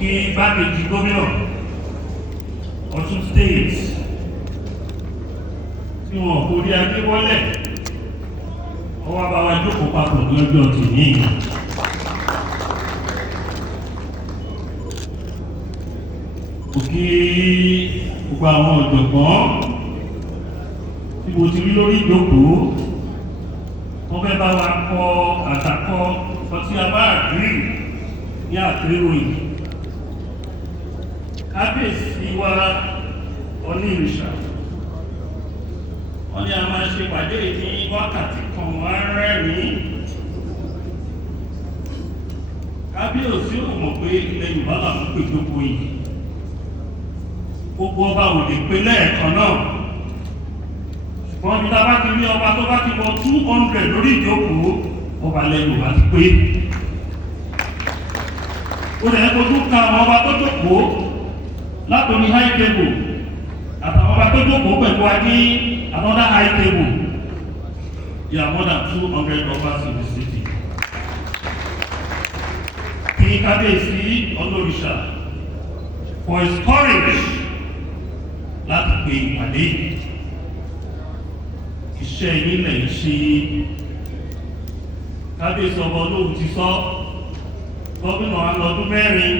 kí igbákejì gómìnà Ọ̀ṣun state tí wọn kò rí ajé wọlé ọwọ́ bá wa jókòó papọ̀ ní ọjọ́ tìní. Òkè gbogbo àwọn ọ̀jọ̀gbọ́n tí mo ti rí lórí ìjókòó wọ́n fẹ́ bá wa kọ àtàkọ ọtí abáàdúrì ní àpérò yìí. Kábíyèsí wa Onírìṣà wọ́n ní a máa ṣe pàdé ní wákàtí kan wá rẹ́rìn-ín. Kábíyèsí ò mọ̀ pé ilẹ̀ Yorùbá làwọn pè jókòó yìí. Gbogbo ọba ò lè pe lẹ́ẹ̀kan náà. Ṣùgbọ́n ní ta bá ti rí ọba tó bá ti wọ 200 lórí ìjókòó, ọba ilẹ̀ Yorùbá ti pé. Ó lè kojú ka àwọn ọba tó jókòó látòrí high table àtàwọn ọba tó jókòó pẹ̀lú wa ní another high table. There are more than 200 obas in the city. Kí Kábíyèsí Onírìṣà for his courage láti pe ìpàdé iṣẹ́ ìnílẹ̀ ìṣe. Kábíyèsí ọba Olóhùn ti sọ gómìnà alọ́dún mẹ́rin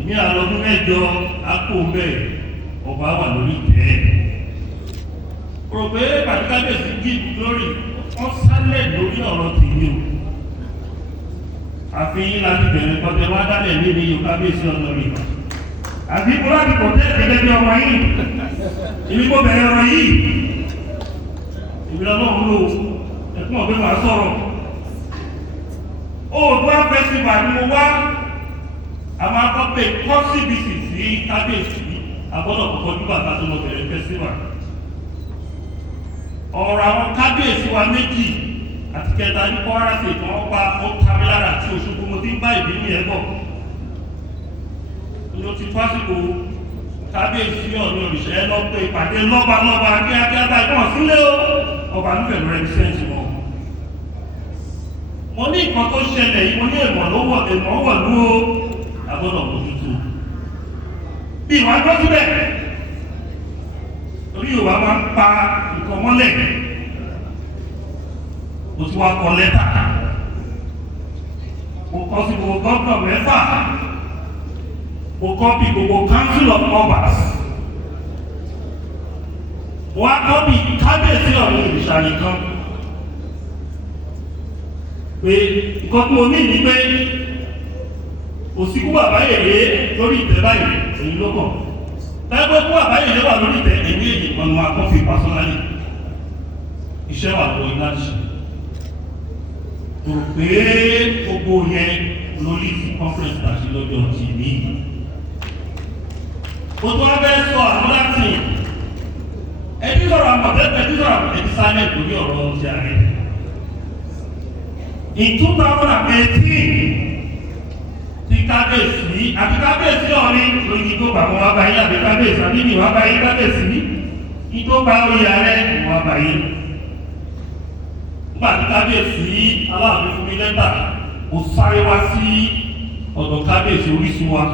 ìní alọ́dún mẹ́jọ àpò bẹ́ẹ̀ ọba wà lórí ìtẹ́. Rò pé pàdé Kábíyèsí give glory wọ́n sálẹ̀ lórí ọ̀rọ̀ tìyí o. Àfihàn láti bẹ̀rẹ̀ kọjá wá dálẹ̀ níbi yóò Kábíyèsí Onírìṣà. Àbí kó láti kò tẹ́ ìpínlẹ̀ bí ọmọ yìí. Ìbí kó bẹ̀rẹ̀ ọ̀rọ̀ yìí. Ìbílẹ̀ Ọlọ́run ló ẹ̀kún ọ̀gbẹ́ máa sọ̀rọ̀. Oòduà festival ni mo wá. A máa kọ́ pé kọ́sìbìsì sí Kábíyèsí agbọ́dọ̀ kọ́kọ́ ní bàbá tó lọ bẹ̀rẹ̀ festival. Ọ̀rọ̀ àwọn Kábíyèsí wa méjì àti kẹta ní Kwara State wọ́n pa ó tamilára àti Òṣogbo mo ti ń bá ìbínú yẹn bọ̀. Ló ti fásitì Kábíyèsí Onírìṣà ẹ lọ pé ìpàdé lọ́balọ́ba kíákíá báyìí wọ́n sílé o ọba nífẹ̀ẹ́ ló rẹ́bísẹ́ǹtì wọn. Mo ní nǹkan tó ṣẹlẹ̀ yìí mo ní èèmọ̀ ló wọ̀ èèmọ̀ wọ̀ lú o agbọ́dọ̀ mójútó. Bí ìwà gbọ́ síbẹ̀ torí Yorùbá máa ń pa nǹkan mọ́lẹ̀. Mo ti wá kọ lẹ́tà mo kọ sí gbogbo gómìnà mẹ́fà. Mo copy gbogbo council of obas. Wọ́n á copy Kábíyèsí Onírìṣà nìkan. Pé nǹkan tí mo ní ní pé òsìkú bàbá Yèyé lórí ìtẹ́ báyìí èyí ló kàn. Tẹ́gbẹ́ kú bàbá Yèyé wà lórí ìtẹ́ èyí èyí kan ní akọ́fì pásọ́nálì. Iṣẹ́ wà lọ́wọ́ iná ṣe. Rò pé gbogbo yẹn lórí conference tàṣí lọ́jọ́ ti ní. Mo tó wá fẹ́ sọ àwọn láti ẹni sọ̀rọ̀ àmọ̀tẹ́gbẹ̀ ẹni sọ̀rọ̀ ẹni sáré lórí ọ̀rọ̀ ti ààrẹ. In 2018 ti Kábíyèsí àti Kábíyèsí Ọ̀ọ̀ni lóyìn tó bá wọn wá báyìí àbí Kábíyèsí àbí ní wá báyìí Kábíyèsí ní tó bá oyè ààrẹ wá báyìí. Nígbà tí Kábíyèsí Aláàfin fún mi lẹ́tà mo sáré wá sí ọ̀dọ̀ Kábíyèsí Orísun wa.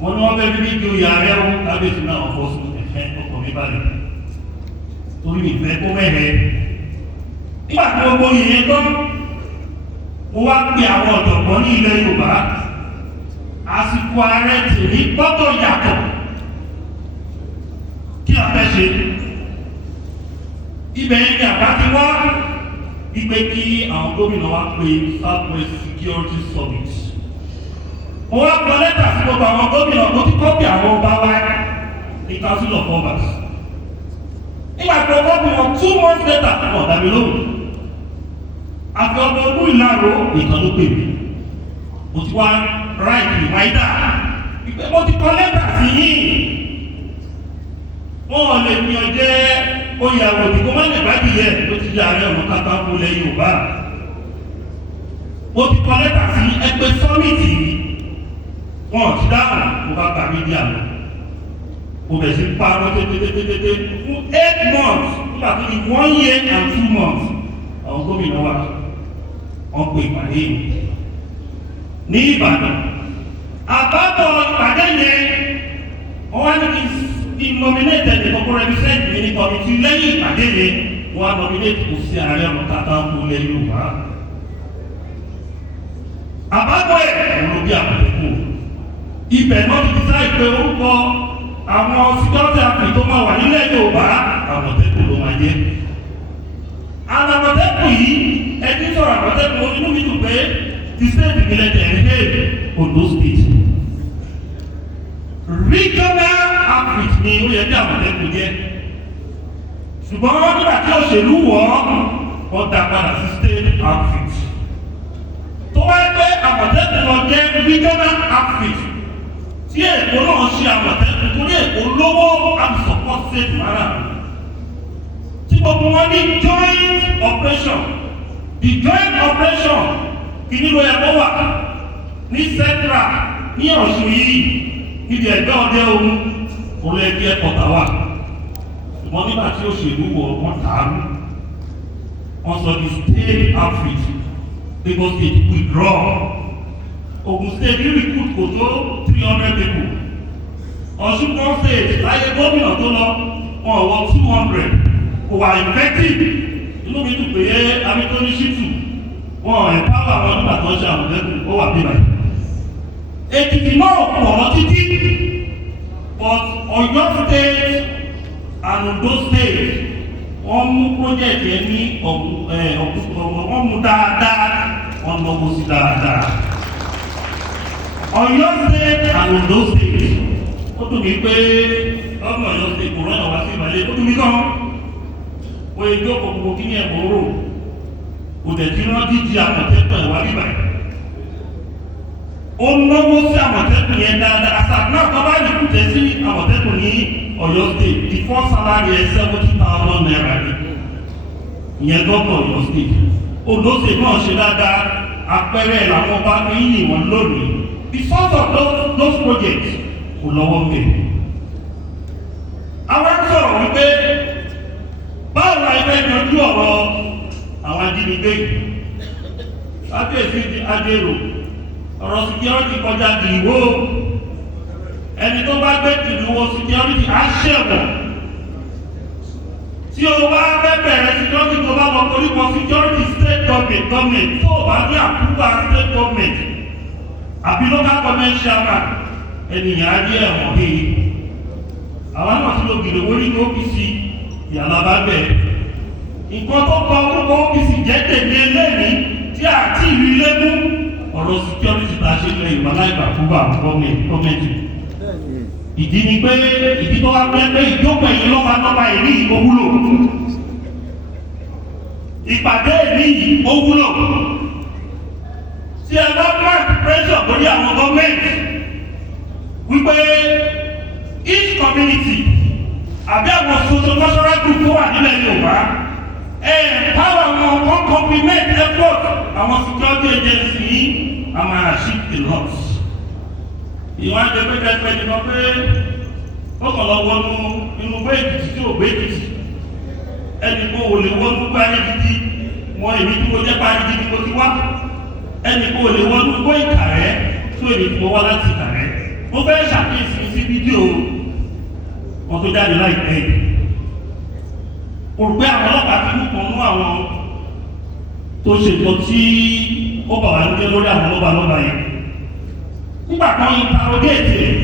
Wọ́n ní wọ́n fẹ́ bí ní oyè ààrẹ ó Kábíyèsí náà ọ̀fọ́ sí ẹ̀fẹ́ ọkọ̀ mi balẹ̀ torí mi fẹ́ kó mẹ́rẹ̀. Nígbà tí gbogbo yìnyín tán mo wá pe àwọn ọ̀jọ̀gbọ́n ní ilẹ̀ Yorùbá àsìkò ààrẹ tèmi gbọ́dọ̀ yàtọ̀ kí a fẹ́ ṣe. Ibẹ̀ ni àbá ti wá wípé kí àwọn gómìnà wa pe Southwest Security Summit. Mo wá kọ lẹ́tà sí gbogbo àwọn gómìnà tó ti kọ́pì àwọn ọba wa ní Council of Obas. Nígbà tí ọkọ̀ bí wọn 2 months later wọ́n dàbí lóhùn. Àfi ọmọ olú ìlàró ìkan ló pè mí. Mo ti wá right reminder. Ìpè mo ti kọ lẹ́tà sí yín. Wọ́n lè fi ọjẹ́ oyè àwòdì kó má lè bá dìyẹ ló ti di Ààrẹ Ọ̀nà Kakanfò ilẹ̀ Yorùbá. Mo ti kọ lẹ́tà sí ẹgbẹ́ sọ́mìtì yìí. Wọ́n ti dáhùn mo bá gbà mí díà lọ. Mo bẹ̀rẹ̀ sí pa àwọn tètè fún 8 months nígbà tó di 1 year and 2 months. Àwọn gómìnà wa wọ́n pe ìpàdé yìí ní Ìbàdàn àbábọ̀ ìpàdé yẹn wọ́n wá ní kí nominate ẹni kọ́kọ́ represent mi ní kọ́mítì lẹ́yìn ìpàdé yẹn wọ́n á nominate kò sí Ààrẹ Ọ̀nà Kakanfò ilẹ̀ Yorùbá. àbábọ̀ ẹ̀ ló bí Àmọ̀tẹ́kùn ibẹ̀ náà ti decide pé orúkọ àwọn security agency tó máa wà nílẹ̀ Yorùbá Àmọ̀tẹ́kùn ló máa jẹ́. Àmọ̀tẹ́kùn yìí ẹni sọ̀rọ̀ Àmọ̀tẹ́kùn inú mi dùn pé ti state ìpínlẹ̀ tẹ̀lé Ondo state regional outfit ni ó yẹ kí Àmọ̀tẹ́kùn jẹ́, ṣùgbọ́n nígbà tí òṣèlú wọ̀ ọ́ dá padà sí state outfit. tó wáyé pé Àmọ̀tẹ́kùn lọ jẹ́ regional outfit tí Èkó náà ṣe Àmọ̀tẹ́kùn tó ní Èkó lówó and support state mara tí gbogbo wọn ní joint operation. The joint operation kìíní ló yẹ kó wà ní central ní Ọ̀ṣun yìí níbi ẹgbẹ́ ọdẹ ohun òun ẹbí ẹ̀kọ́ta wà, ṣùgbọ́n nígbà tí òṣèlú wọ̀ wọ́n tààrù wọ́n sọ the state outfit Lagos state withdraw. Ogun state ní recruit kò tó 300 people. Ọ̀ṣun kan state láyé gómìnà tó lọ wọn wọ 200 kò wà effective. Inú mi dùn pé Amitoni Shitu wọn ẹ̀páwà àwọn nígbà tó ń ṣe Àmọ̀tẹ́kùn ó wà bíbá yìí. Èkìtì náà pọ̀ lọ títí but Ọ̀yọ́ state and Ondo state wọ́n mú project yẹn ní wọ́n mú dáadáa wọ́n lọ́wọ́ sí dáadáa. Ọ̀yọ́ state and Ondo state ó dùn mí pé ọmọ Ọ̀yọ́ state kò rán ìwà sí ìbàlẹ̀ ó dùn mí gan. Wọ́n èdè òkòkò kí ni ẹ̀kọ́ rò kò tẹ̀ tí wọ́n díjí Àmọ̀tẹ́kùn ẹ̀wà bíbá yìí. Ó náwó sí Àmọ̀tẹ́kùn yẹn dáadáa àṣà náà tó bá lè kùtẹ́ sí Àmọ̀tẹ́kùn ní Ọ̀yọ́ state the first salary is 70,000 naira ni ìyẹn gọ́ọ̀nà Ọ̀yọ́ state. Ondo state náà ṣe dáadáa àpẹẹrẹ làwọn bá fi ń yìn wọ́n lónìí. The source of those projects kò lọ́wọ́ mẹ́. Àwọn sọ̀rọ̀ wípé báwo la ẹgbẹ́ yanjú ọ̀rọ̀ àwọn ajínigbé yìí? Kábíyèsí ti Adérò ọ̀rọ̀ security kọjá dìwó. Ẹni tó bá gbé ìdúró security á ṣẹ̀wọ̀n. Tí o bá fẹ́ bẹ̀rẹ̀ security tó bá wọ koríko security state government tó o bá ní àkúgbà state government àbí local government chairman ènìyàn á rí ẹ̀wọ̀n he. Àwọn náà ti lo gèrè wọlé ní OPC ìyàlá bá bẹ̀. Nǹkan tó kọ orúkọ OPC jẹ́ tèmi ẹlẹ́ni tí àti ìlú ilé mú ọ̀rọ̀ security ta ṣe lẹ ìwà láìpẹ́ àkúgbà gọ́ọ̀mẹ̀ntì. Ìdí ni pé ìdí tó wá pẹ́ pé ìjókòó ẹ̀yìn lọ́ba ìní ó wúlò. Ìpàdé ìní yìí ó wúlò. Tí ẹ bá mark pressure lórí àwọn gọ́ọ̀mẹ̀ntì wípé each community àbí àwọn socio-cultural group tó wà nílẹ̀ Yorùbá power wọn kan complement effort àwọn security agency yìí a máa achieve a lot. Ìwọ́n á jẹ́ pé kẹ́kẹ́ ní wọ́n pé ó kàn lọ wọnú inú gbé Èkìtì tí ò gbé Èkìtì ẹnì kó wò lè wọnú gbé Ayédìdí mọ èmi tí mo jẹ́ pa Ayédìdí ni mo ti wá ẹnì kó lè wọnú gbé Ìkàrẹ́ tó èmi tí mo wá láti Ìkàrẹ́. Mo fẹ́ ṣàkíyèsí sí fídíò wọn tó jáde láìpẹ́ yìí. Mo rò pé àwọn ọlọ́pàá ti mú kan mú àwọn tó ṣètò tí ó bà wá ń gbé lórí àwọn lọ́balọ́ba yẹn. Nígbà kan interrogate ẹ̀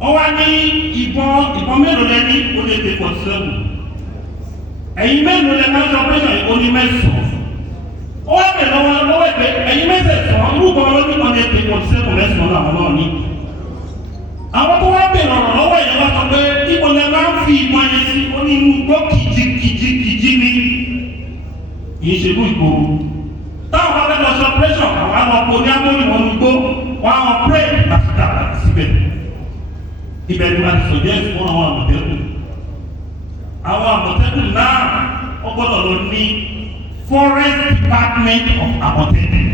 wọ́n wá ní ìbọn mélòó lẹ́ni ó lè pè pọ̀ sẹ́wọ̀n. Ẹ̀yin mélòó lẹ́ máa ń sọ pé ó ní mẹ́sàn-án. Ó wá bẹ̀ lọ́wọ́ ẹ̀pẹ́ ẹ̀yin mẹ́sàn-án irúgbọ́n ló ní kan lè pè pọ̀ sẹ́wọ̀n mẹ́sàn-án làwọn náà ní. Àwọn tó wá bẹ̀ lọ́wọ́ ìyẹn wá sọ pé ibo lẹ máa ń fi ìbọn yẹn sí ó ní inú gbọ́ kìjì ni kì í ṣe inú ìgboro. Táwọn bá fẹ́ lọ sí operation àwọn àwọn ọkọ̀ ní amóhùnmọ́ ní gbó wọn àwọn pray láti dàgbà síbẹ̀. Ibẹ̀ ni wọ́n ti sọ̀jẹ́ fún àwọn Àmọ̀tẹ́kùn. Àwọn Àmọ̀tẹ́kùn náà wọ́n gbọ́dọ̀ lọ ní forest department of Àmọ̀tẹ́kùn.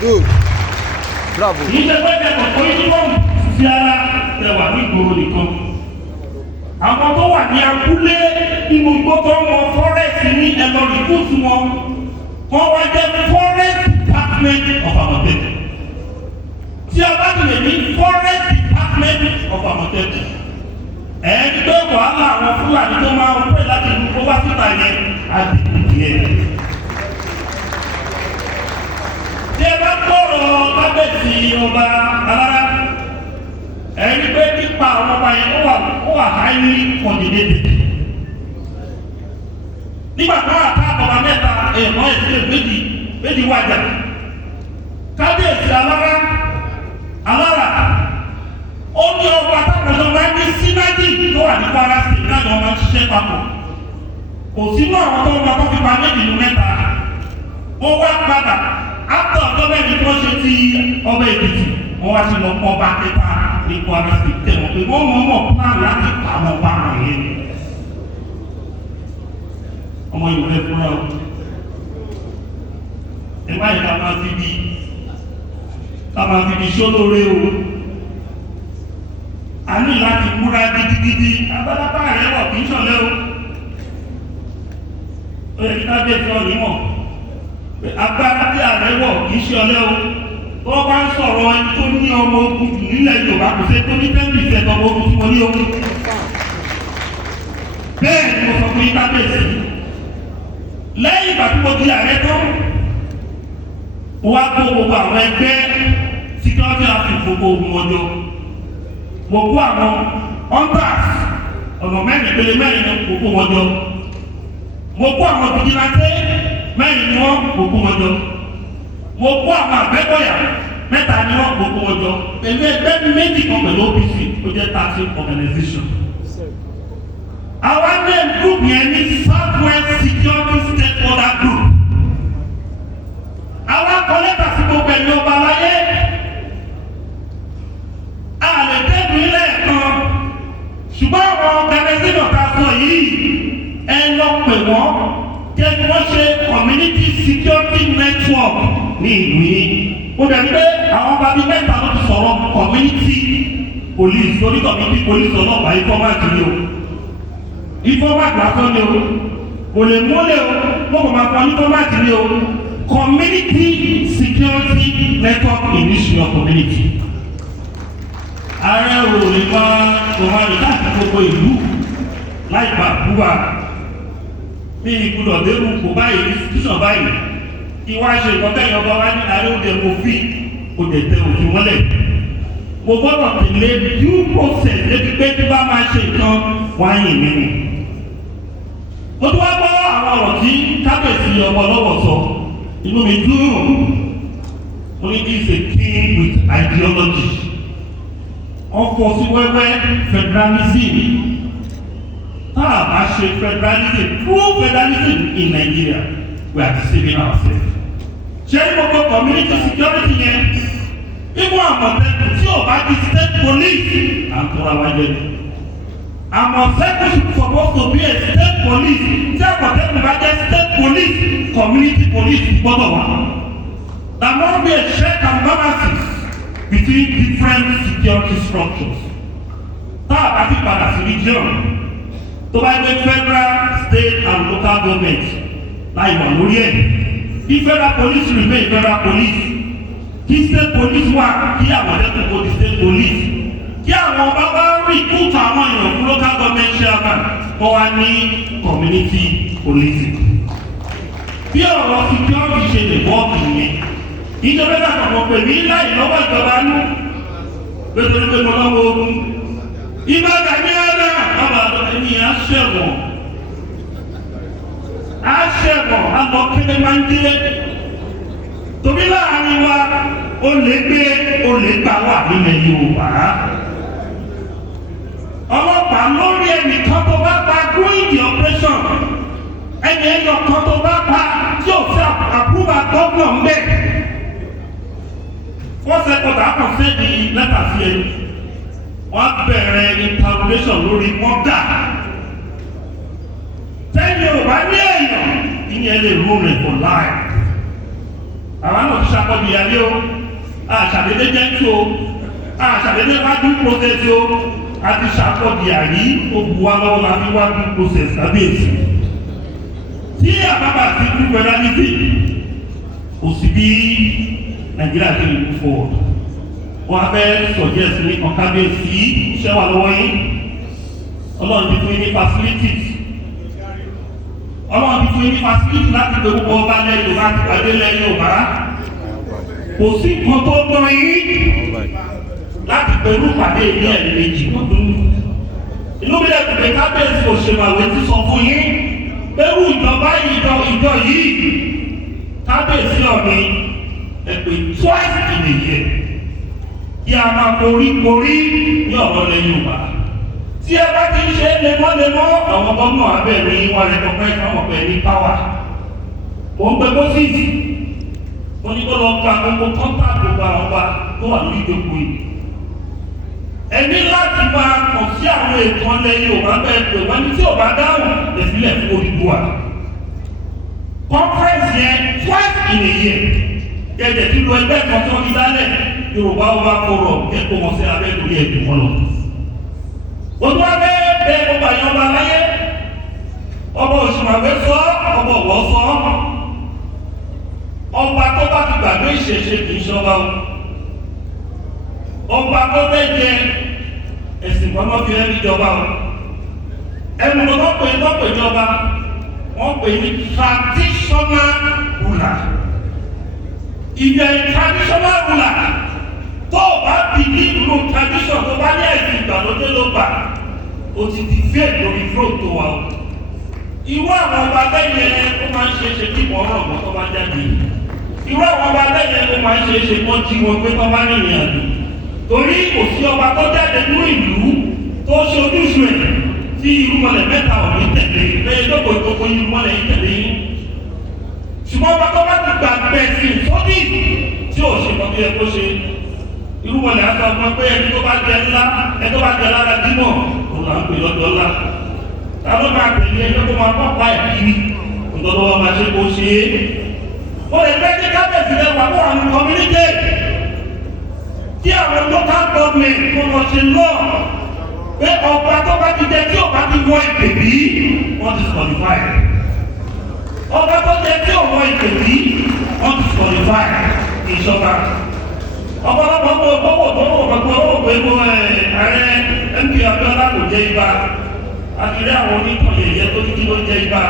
Good. Bravo. Kì í ṣe pé ẹ̀kọ́ tó yí wọ́n fi ara tẹ̀wà ní ìgboro nìkan. Àwọn tó wà ní abúlé nínú igbó tó ń wọ forest ní ẹ̀lọ́ rìkúùtù wọ́n wá jẹ́ forest department of Àmọ̀tẹ́kùn. ẹni pé wàhálà àwọn Fúlàní tó máa ń pè láti ìlú kó wá síta yẹn á dìbò díẹ̀. tí ẹ bá gbọ́rọ̀ kábíyèsí ọba Alára ẹni pé nípa àwọn ọba yẹn ó wà highly coordinated. nígbà tó wà ká ọba mẹ́ta ẹ̀mọ́ ìsílẹ̀ méjì wájà kábíyèsí Alára ó ní ọba táwọn ọba ní sínájì tó wà ní Kwara State náà ni wọ́n máa ń ṣiṣẹ́ papọ̀ kò sínú àwọn tó wọn kọ́ fi pa méjì ní mẹ́ta ó wá padà ápọ̀ ọjọ́ mẹ́rin tó ṣe ti ọba Èkìtì wọ́n wá sí lọ pọ̀ ọba kẹta ní Kwara State tẹ̀wọ̀n pé wọ́n mọ̀ plan láti pa àwọn ọba àwọn yẹn ọmọ Yorùbá ẹ fúnra o ẹ báyìí ká máa fi bí sólóore o a ní láti múra gidigidi abálábá rẹ̀ wọ̀ kì í ṣọ̀lẹ́ o ó yẹ kí kábíyèsí ọ̀ nímọ̀ agbára tí ààrẹ wọ̀ kì í ṣọ̀lẹ́ o tó bá ń sọ̀rọ̀ ẹni tó ní ọmọ ogun jù nílẹ̀ Yorùbá kò sí tó ní 10% ọmọ ogun tí mo ní ogun bẹ́ẹ̀ ni mo sọ fún yín kábíyèsí lẹ́yìn ìgbà tí mo di ààrẹ tán mo wá kó gbogbo àwọn ẹgbẹ́ security outfit gbogbo ogun ọjọ́ mo kó àwọn hunters ọ̀nà mẹ́rin péré mẹ́rin ní gbogbo wọn jọ mo kó àwọn vigilante mẹ́rin ní wọ́n gbogbo wọn jọ mo kó àwọn àgbẹ̀kọ̀yà mẹ́ta ní wọ́n gbogbo wọn jọ pẹ̀lú ẹgbẹ́ méjì kan pẹ̀lú OPC ó jẹ́ taxing organization. Our name group yẹn ní Southwest Security Stakeholder Group. Àwọn kọ́lẹ́tà sí gbogbo ẹ̀mí ọba láyé. A lè dẹ́kun ilé ẹ̀kan. Ṣùgbọ́n àwọn organization ta sọ yìí ẹ lọ pè wọ́n kí wọ́n ṣe community security network ní ìlú yìí. Ó dẹ̀ pé àwọn ọba bíi mẹ́ta ló ti sọ̀rọ̀ community police torí community police ọlọ́pàá informant ni o. Informant lásán ni o. Kò lè múlẹ̀ o. Mo kò máa fọ informant ni o. Community security network in your community. Ààrẹ ò lè máa rìn láti gbogbo ìlú láì bá búwa ní ìgbúdọ̀ dérú kò báyìí institution báyìí ìwà ṣe ìkọ́tẹ́yìn ọba wá ní ààrẹ òde òfin kò dẹ̀ tẹ òfin mọ́lẹ̀. Mo gbọ́dọ̀ tẹ̀lé due process lébi pé tí bá máa ṣe nǹkan wáyé nínú. Mo tún wá gbọ́ àwọn ọ̀rọ̀ tí kábíyèsí ọmọ ọlọ́wọ̀ sọ inú mi dùn. Mo ní this is a king with ideology. Ọkọ̀ sí wẹ́wẹ́ federalism. Tá a bá ṣe federalism, true federalism in Nigeria, we are deceiving ourselves. Ṣé gbogbo community security yẹn? Ibú Àmọ̀tẹ́kùn tí ò bá di state police, à ń tóra wájú ẹ̀. Àmọ̀tẹ́kùn supposed to be a state police. Tí Àmọ̀tẹ́kùn bá jẹ́ state police, community police gbọ́dọ̀ wà. There must be a check and balances between different security structures. Tá a bá ti padà sí region, tó bá gbé federal, state and local government láì wà lórí ẹ̀. If federal police remain federal police, kí state police wà kí Àmọ̀tẹ́kùn kó di state police. Kí àwọn ọba bá recruit àwọn èèyàn fún local government chairman kó wá ní community policing. Bí ọ̀rọ̀ security ṣe lè wọ́ọ̀kì nìyẹn. Ìjọba náà kọ̀ọ̀kan pè mí láì lọ́wọ́ ìjọba nú. Nítorí pé mo lọ́wọ́ ogun. Ìgbà gàmí ọ̀nà bàbá ẹni à ṣẹ̀wọ̀n. À ṣẹ̀wọ̀n àmọ́ kéde máa ń dé. Tòbí láàrin wa, ó lè gbé olè gbà wà nílẹ̀ Yorùbá. Ọlọ́pàá lórí ẹnìkan tó bá pa during the operation. Ẹni ẹyọ kan tó bá pa tí ò sí àpúrúbà gọ́ọ̀nà ń bẹ̀. Wọ́n sẹ́kọ̀tà kan ṣe di lẹ́tà sí ẹni. Wọ́n bẹ̀rẹ̀ interrogation lórí mọ́gà. Tẹ́lẹ̀ ò bá ní èèyàn, ìyẹn lè rú rẹ̀ for life. Àwọn náà ti ṣàkọ́bí ayé o, àṣàdédé jẹ́ tó o, àṣàdédé wá due process o, a ti ṣàkọ́bí àyí, ó bu wa lọ́wọ́ la fi wá due process lábẹ́ èsì. Tí àbábà ti dúró federalism, kò sí bí Nàìjíríà ti lè move forward. Wọ́n á fẹ́ suggest ní ọ̀kábíyèsí iṣẹ́ wà lọ́wọ́ yín. ọlọ́run ti fún yín ní facilities ọlọ́run ti fún yín ní facilities láti gbé gbogbo ọba lẹ́yìn Yorùbá àti pàdé lẹ́yìn Yorùbá kò sí nǹkan tó gbọ́n yín láti pẹ̀lú pàdé ilé ẹ̀ méjì lọ́dún inú mi lẹ́kùn pé kábíyèsí òṣèlú ti sọ fún yín pẹ̀lú ìjọba ìjọ yìí kábíyèsí ọ̀mí ẹ̀pẹ̀ twice in a year kí a máa korí ní ọ̀rọ̀ lẹ́yìn Yorùbá tí ẹ bá ti ń ṣe lemọ́lemọ́ àwọn gómìnà abẹ́rẹ́ wọn rẹ̀ kọ́kọ́ ìfọwọ́ pẹ̀ ní pàwà mo ń gbẹ bọ́sìtì mo ní kó lọ gba gbogbo kọ́ńtà gbogbo àwọn ọba tó wà lórí ìjókòó yìí ẹni láti máa kàn sí àwọn ètò lẹ́yìn Yorùbá bẹ́ẹ̀ pé wọ́n ní tí ò bá dáhùn lẹ́sílẹ̀ fún Odùduwà conference yẹn twice in a year gẹ́gẹ́ tí lo ẹgbẹ́ kan tí wọ́n ti dálẹ̀ Yorùbá ọba kọrọ̀ ẹ̀kọ́ wọn sí abẹ́ lórí ẹ̀dùn wọn lọ. Ojú abẹ́ bẹ́ẹ̀ gbogbo àyàn ọba láyé ọba Òṣùmàwé sọ ọba Ọ̀wọ̀ sọ ọba tó bá ti gbàgbé ìṣẹ̀ṣe kì í ṣọba o ọba tó fẹ́ jẹ ẹ̀sìn kan náà fi ẹ́ níjọba o ẹnu tó pè jọba wọ́n pè ní traditional ruler. If you are a traditional ruler, tó o bá believe no tradition tó bá ní ẹ̀sìn ìgbàlódé ló gbà o ti di faith lórí front tó wà o. Irú àwọn ọba bẹ́ẹ̀ yẹn ó máa ń ṣe é ṣe kí wọ́n rọ̀ wọ́n tó bá jáde. Irú àwọn ọba bẹ́ẹ̀ yẹn ó máa ń ṣe é ṣe kí wọ́n jí wọn pé tó bá ní ìrìn àjò. Torí kò sí ọba tó jáde nínú ìlú tó ṣe ojúṣe ẹ̀ tí irúmọlẹ̀ mẹ́ta ò ní tẹ̀lé lẹ́yìn tó kò gbogbo irúmọlẹ̀ yìí tẹ̀lé yín. Ṣùgbọ́n ọba tó bá ti gbà bẹ̀sìn sódì tí ò ṣe kọ́ bí ẹ kó ṣe irúmọlẹ̀ àti ọmọ pé ẹni tó bá jẹ ńlá ẹni tó bá jẹ lára dímọ̀ kò là ń pè lọ́dọ̀ ńlá. Ta ló máa tẹ̀lé ẹjọ́ tó máa kọ́ pa ẹ̀kiri ìtọ́jú wọn máa ṣe kó ṣe é. Ó lè fẹ́ kí kábẹ̀sì rẹ̀ wà fún àwọn community tí àwọn local government tó lọ ṣe lọ pé ọba tó bá ti jẹ tí ọba ti wọ ìpè bí wọ́n ti qualify. Ọba tó jẹ tí ọwọ́ ìpè bí wọ́n ti qualify ìjọba. Ọ̀pọ̀lọpọ̀ gbogbo gbogbo ààrẹ MP Abiola kò jẹ ibà. Àtìrí àwọn onítàn yẹ̀yẹ́ tó ní kí ló jẹ ibà.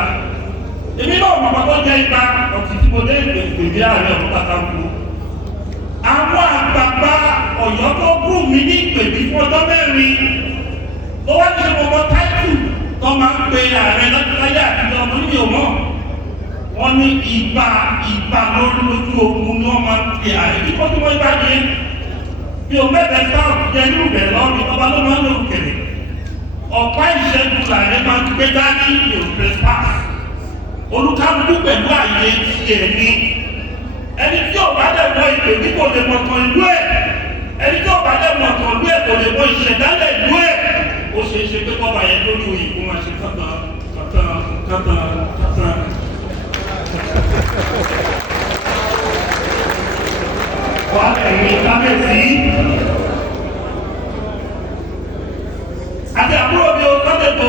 Èmi náà mọ̀ tó jẹ ibà ọ̀tí tí mo lé ìgbèbí ààrẹ ọ̀pọ̀ kàkàkù. Àwọn àgbààgbà Ọ̀yọ́ tó bú mi ní ìpèbí fún ọjọ́ mẹ́rin tó wá ní ọmọ táìtù tó máa ń pe ààrẹ láyé àti ọmọ níbi òmọ́ wọ́n ní ìgbà lójú ogun ní wọ́n máa ń pe ààrẹ kíkọ́ tí wọ́n bá yẹ bí o bẹ́ẹ̀ sáà jẹ ní ìbẹ̀ lọ́rùn ọba ló máa ń lò kẹ̀lẹ̀ ọ̀pá ìṣẹ́gun làárẹ̀ máa ń gbé dání ní òpin pass olùkàlùkù pẹ̀lú àyè tiẹ̀ ní ẹni tí ọba dẹ̀ mọ ìpè tí kò lè mọ̀ tán ìlú ẹ̀ ẹni tí ọba dẹ̀ mọ̀ tán ìlú ẹ̀ kò lè mọ ìṣẹ̀dálẹ̀ ìlú ẹ̀ ó ṣe é ṣe pé kọ́ba yẹn lórí oyè kó máa ṣe kàtàn. Wà ẹ̀yìn kábẹ́sì àti àbúrò mi ò tọ́lẹ̀ tó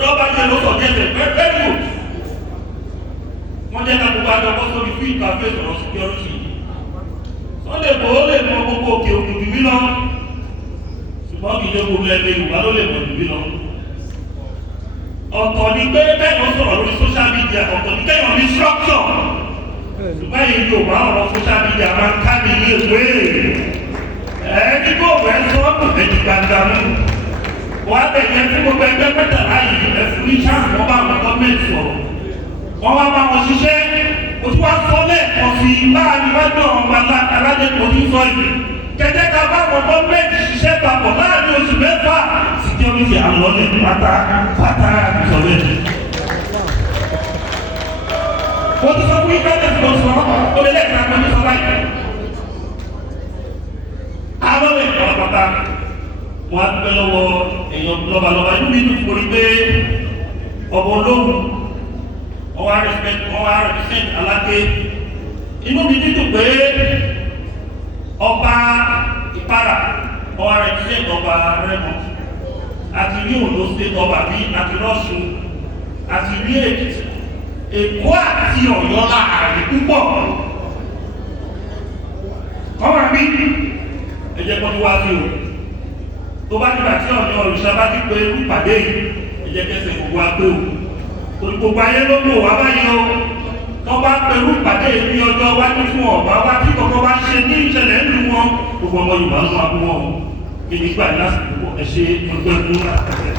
rọ́bà yẹn ló sọ jẹ́sẹ̀ very good. Wọ́n jẹ́ ká gbogbo àjọ bọ́ sórí fún ìkàfẹ́ sọ̀rọ̀ security. Sunday Igboho lè mọ gbogbo òkè òkùnkùn mi lọ. Ṣùgbọ́n kì í ṣe gbogbo ẹgbẹ́ Yorùbá ló lè mọ̀ jù mí lọ. Ọ̀tọ̀ ni pé bẹ́ẹ̀ ló sọ̀rọ̀ lórí social media, ọ̀tọ̀ ni kéèyàn ní structure. Ṣùgbọ́n èyí Yorùbá ọ̀rọ̀ social media máa ń ká mi ní ìwé. Ẹni tó rẹ̀ ń sọ ọ́nà ẹ̀jì gbàgbà mú. Wọ́n á bẹ̀yẹ fún gbogbo ẹgbẹ́ mẹ́tàlá yìí ẹ̀fún ní chance wọ́n bá àwọn gọ́ọ̀mẹ̀ntì sọ̀rọ̀. Wọ́n wá bá wọn ṣiṣẹ́. O tún wá sọ lẹ́ẹ̀kan sí i láàrin wájú ọ̀run alájẹpọ̀ ní sọ yìí. Kẹ̀kẹ́ ká bá àwọn gọ́ọ̀mẹ̀ntì ṣiṣẹ́ papọ̀ láàrin oṣù mẹ́fà. Security àlọ́lẹ̀ pátá ìsọ̀lẹ̀. Mo ti sọ fún ìgbẹ́lẹ̀ tó sọ, ó lé lẹ́ẹ̀kan tó ní sọ láì. Àlọ́lẹ̀ pátá, wọ́n á dúpẹ́ lọ́wọ́ èèyàn lọ́balọ́ba inú mi dùn forí pé ọ̀bọ̀ olóhùn ọwọ́ represent Aláké. Inú mi dídùn pé ọba Ìpárá ọwọ́ represent ọba Rẹ́mọ. Àti rí Oǹdó state ọba bí àti Ọ̀ṣun àti rí Èkìtì. Èkó àti Ọ̀yọ́ láàrin púpọ̀. Ọmọ mi ẹ̀jẹ̀ kan tó wá sí o. tó bá nígbà tí ọ̀nà òrìṣà bá ti pé irú ìpàdé yìí ẹ̀jẹ̀ kẹsẹ̀ gbogbo agbé o torí gbogbo ayé ló mọ̀ wá báyìí o tó bá pé irú ìpàdé yìí ní ọjọ́ wájú fún ọ̀bá wá tí kọ̀ọ̀kan bá ṣe ní ìṣẹ̀lẹ̀ ńlú wọn gbogbo ọmọ Yorùbá ń wá fún wọn o kí ni gbà lásìkò ẹ ṣe ọgbẹ́ fún àtẹ̀tẹ̀.